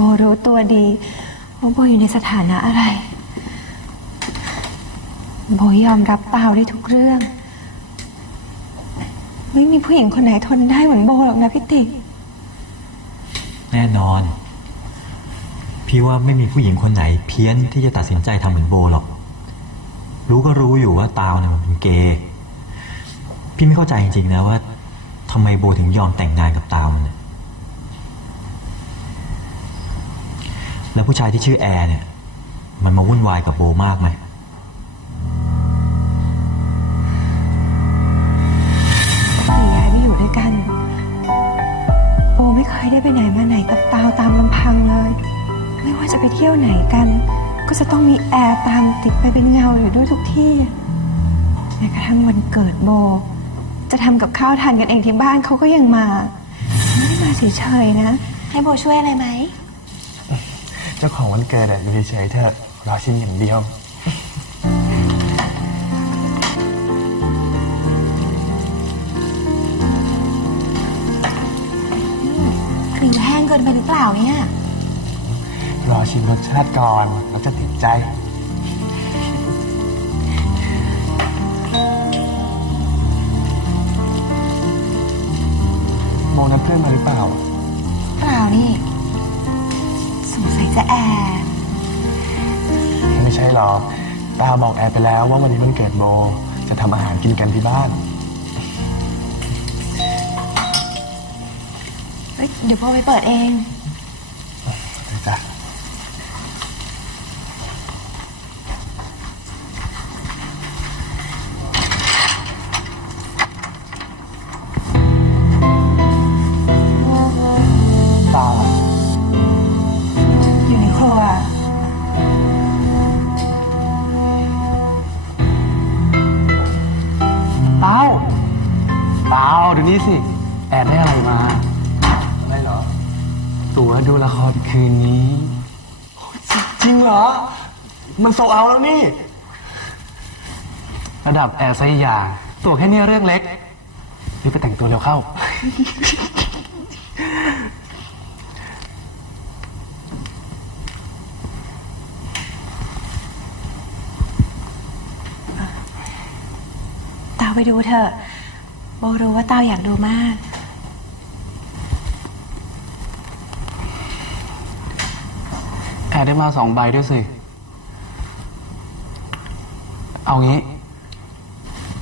โบรู้ตัวดีว่าโบอยู่ในสถานะอะไร โบยอมรับเปล่าได้ทุกเรื่อง ไม่มีผู้หญิงคนไหนทนได้เหมือนโบหรอกนะพี่ติ แน่นอน พี่ว่าไม่มีผู้หญิงคนไหน เพี้ยนที่จะตัดสินใจทำเหมือนโบหรอก รู้ก็รู้อยู่ว่าตาวเนี่ยมันเป็นเกย์พี่ไม่เข้าใจจริงๆนะว่าทำไมโบถึงยอมแต่งงานกับตาวมันเนี่ย แล้วผู้ชายที่ชื่อแอร์เนี่ย มันมาวุ่นวายกับโบมากไหมที่ย้ายไปอยู่ด้วยกันโบไม่เคยได้ไปไหนมาไหนกับตาวตามลำพังเลย ไม่ว่าจะไปเที่ยวไหนกัน ก็จะต้องมีแอร์ตามติดไปเป็นเงาอยู่ด้วยทุกที่แม้กระทั่งวันเกิดโบ จะทำกับข้าวทานกันเองที่บ้านเขาก็ยังมา ไม่ได้มาเฉยๆนะ ให้โบช่วยอะไรไหม เจ้าของวันเกิดอะอยู่เฉยๆเถอะรอชิมอย่างเดียวหรือแห้งเกินไปหรือเปล่าเนี่ย รอชิมรสชาติก่อนแล้วจะติดใจโมนัดเพื่อนมาหรือเปล่า จะแอร์ไม่ใช่หรอกตาบอกแอร์ไปแล้วว่าวันนี้มันเกิดโบ จะทำอาหารกินกันที่บ้าน เฮ้ยเดี๋ยวโบไปเปิดเอง จ้ะ นี่สิ แอนได้อะไรมา อะไรเหรอ ตั๋วดูละครคืนนี้ จริงเหรอ มันโซเอาแล้วนี่ ระดับแอร์ไซยางตั๋วแค่นี้เรื่องเล็กรีบไปแต่งตัวเร็วเข้าเตาไปดูเถอะ โบรู้ว่าเตาอยากดูมาก แอร์ได้มาสองใบด้วยสิ เอางี้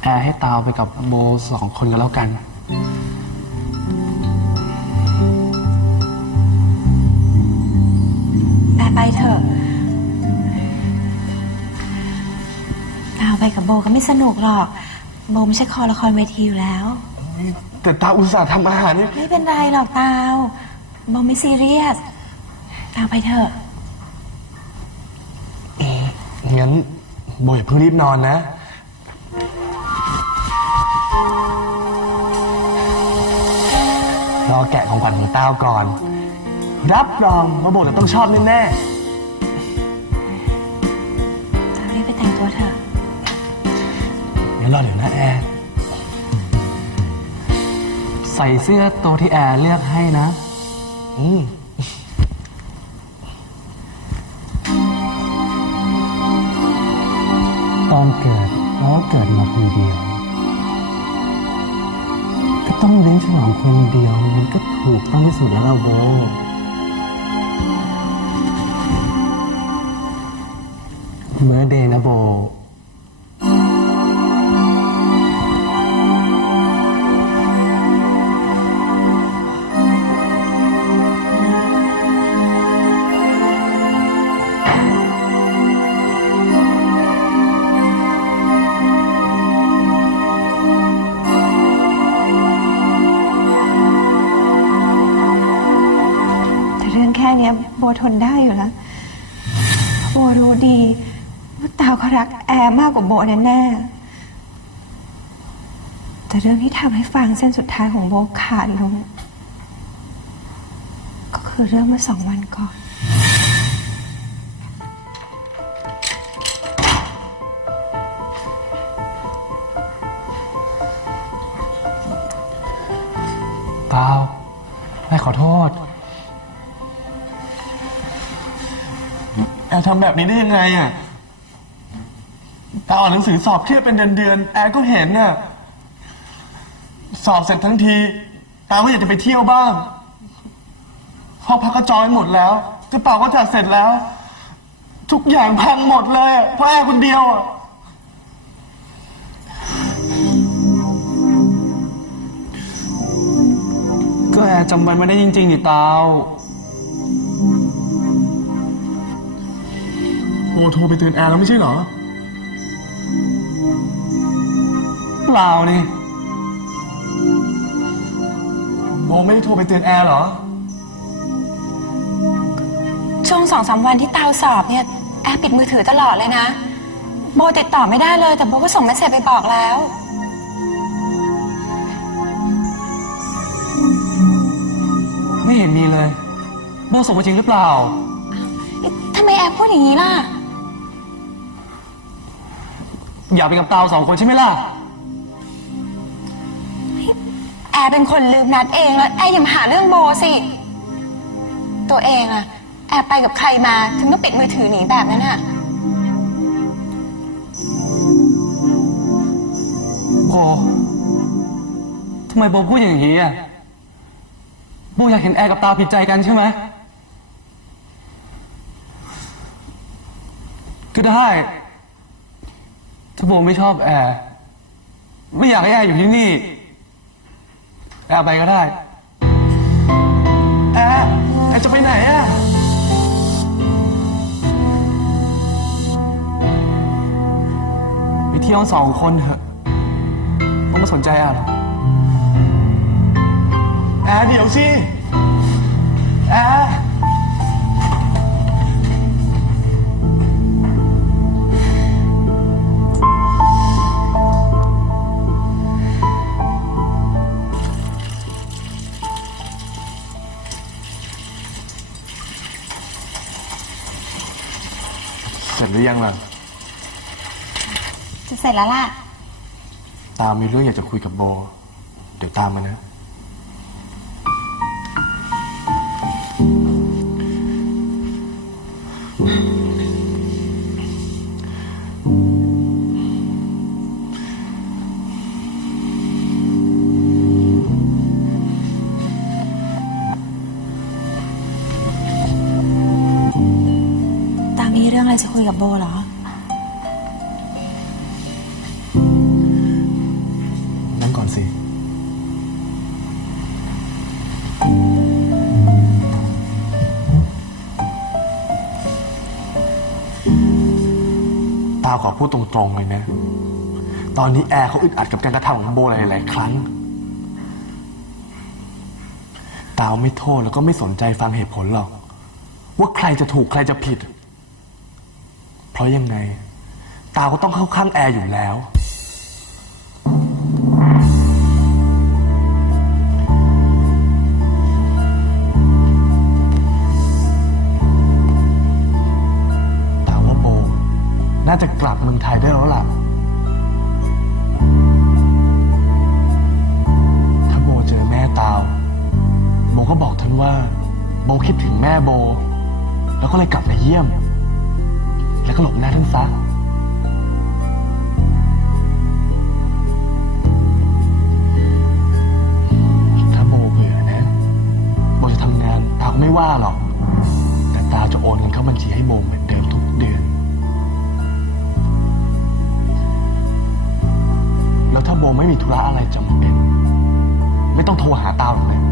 แอร์ให้ตาวไปกับโบสองคนกันแล้วกันแม่ไปเถอะเตาไปกับโบก็ไม่สนุกหรอก โบไม่ใช่คอละครเวทีอยู่แล้ว แต่ตาอุตส่าห์ทำอาหารนี่ไม่เป็นไรหรอกเตาโบไม่ซีเรียสเตาไปเถอะงั้นโบอย่าเพิ่งรีบนอนนะ รอแกะของขวัญของต้าวก่อน รับรองว่าโบจะต้องชอบแน่เตารีบไปแต่งตัวเถอะ ๆงั้นรอเดี๋ยวนะแอร์ใส่เสื้อตัวที่แอร์เลือกให้นะ อืมตอนเกิดเราก็เกิดมาคนเดียว ก็ต้องเลี้ยงฉลองคนเดียว มันก็ถูกต้องที่สุดแล้วอะโบเมื่อเดย์นะโบ นี้ยโบทนได้อยู่แล้วโบรู้ดีว่าเตาเขารักแอร์มากกว่าโบแน่ๆแต่เรื่องที่ทำให้ฟางเส้นสุดท้ายของโบขาดลง ก็คือเรื่องเมื่อสองวันก่อนตาวแม่ขอโทษ ร์ทำแบบนี้ได้ยังไงอะแอร์อ่านหนังสือสอบเครียดเป็นเดือนๆแอร์ก็เห็นน่ะ สอบเสร็จทั้งทีแอร์ก็อยากจะไปเที่ยวบ้างห้องพักก็จองไว้หมดแล้วกระเป๋าก็จัดเสร็จแล้ว ทุกอย่างพังหมดเลยอะเพราะแอร์คนเดียวอะก็แอร์จำวันไม่ได้จริงๆนี่ตาว โอโทรไปเตือนแอร์แล้วไม่ใช่เหรอ เปล่านี่ โมไม่ได้โทรไปเตือนแอร์เหรอ ช่วงสองสามวันที่เตาสอบเนี่ย แอร์ปิดมือถือตลอดเลยนะ โบติดต่อไม่ได้เลย แต่โบก็ส่งเมสเซจไปบอกแล้ว ไม่เห็นมีเลย โบส่งมาจริงหรือเปล่า ทำไมแอร์พูดอย่างนี้ล่ะ อย่าไปกับตาวสองคนใช่ไหมล่ะ แอร์เป็นคนลืมนัดเองแล้วแอร์อย่ามาหาเรื่องโบสิ ตัวเองอะแอร์ไปกับใครมาถึงต้องปิดมือถือหนีแบบนั้นอะโบทำไมโบพูดอย่างนี้อะโบอยากเห็นแอร์กับตาผิดใจกันใช่ไหมก็ได้ ถ้าโบไม่ชอบแอร์ไม่อยากให้แอร์อยู่ที่นี่แอร์ไปก็ได้แอร์แอร์จะไปไหนอะไปเที่ยวสองคนเถอะต้องมาสนใจแอะหรอแอร์เดี๋ยวสิแอร์ เสร็จหรือยังล่ะ จะเสร็จแล้วล่ะ ตามมีเรื่องอยากจะคุยกับโบ เดี๋ยวตามมานะต กับโบเหรอ นั่งก่อนสิ ตาขอพูดตรงๆเลยนะ ตอนนี้แอร์เขาอึดอัดกับการกระทำของโบหลายๆครั้ง ตาไม่โทษแล้วก็ไม่สนใจฟังเหตุผลหรอก ว่าใครจะถูกใครจะผิด เพราะยังไง ตาก็ต้องเข้าข้างแอร์อยู่แล้ว ถามว่าโบ น่าจะกลับเมืองไทยได้แล้วล่ะ ถ้าโบเจอแม่ตาว โบก็บอกท่านว่า โบคิดถึงแม่โบ แล้วก็เลยกลับมาเยี่ยม แล้วก็หลบหน้าท่านซะถ้าโบเบื่อนะโบจะทำงานตาไม่ว่าหรอก แต่ตาจะโอนเงินเข้าบัญชีให้โมเหมือนเดิมทุกเดือน แล้วถ้าโบไม่มีธุระอะไรจำเป็น ไม่ต้องโทรหาตาหรอกนะ